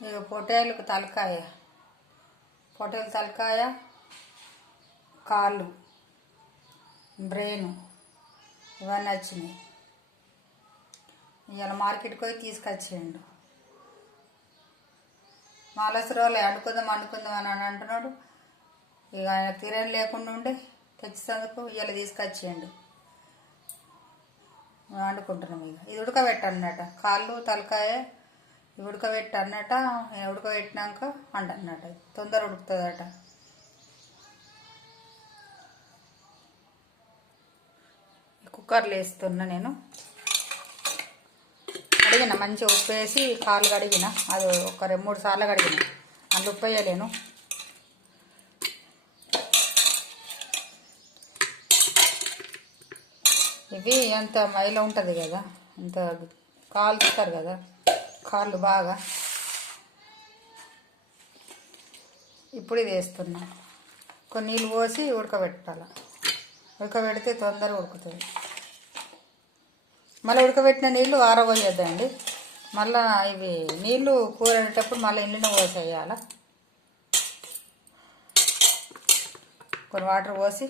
ఇక పొట్టేళ్ళకు తలకాయ, పొట్టేలు తలకాయ, కాళ్ళు, బ్రెయిన్ ఇవన్నీ వచ్చినాయి. ఇవాళ మార్కెట్కి పోయి తీసుకొచ్చేయండు. మాలసరావులే అనుకుందాం అని అంటున్నాడు. ఇక ఆయన తీరని లేకుండా ఉండి తెచ్చినందుకు ఇవాళ తీసుకొచ్చేయండు. వండుకుంటున్నాం. ఇక ఇది ఉడకబెట్టన్నట, కాళ్ళు తలకాయ ఉడకబెట్టన్నట. ఉడకబెట్టినాక వండన్నట, తొందర ఉడుకుతుందట. కుక్కర్లో వేస్తున్నా నేను. కడిగిన మంచిగా ఉప్పు వేసి కాళ్ళు కడిగిన, అది ఒక 2-3 సార్లు కడిగిన. అందులో ఉప్పు వేయలేను. ఇవి ఎంత మైల ఉంటుంది కదా, అంత కాలుస్తారు కదా కాళ్ళు బాగా. ఇప్పుడు ఇది వేస్తున్నా. కొన్ని నీళ్ళు పోసి ఉడకబెట్టాలి. ఉడకబెడితే తొందరగా ఉడుకుతుంది. మళ్ళీ ఉడకబెట్టిన నీళ్ళు ఆరబోయొద్దండి. మళ్ళీ ఇవి నీళ్ళు కూర అనేటప్పుడు మళ్ళీ ఇండిన పోసేయాలి. కొన్ని వాటర్ పోసి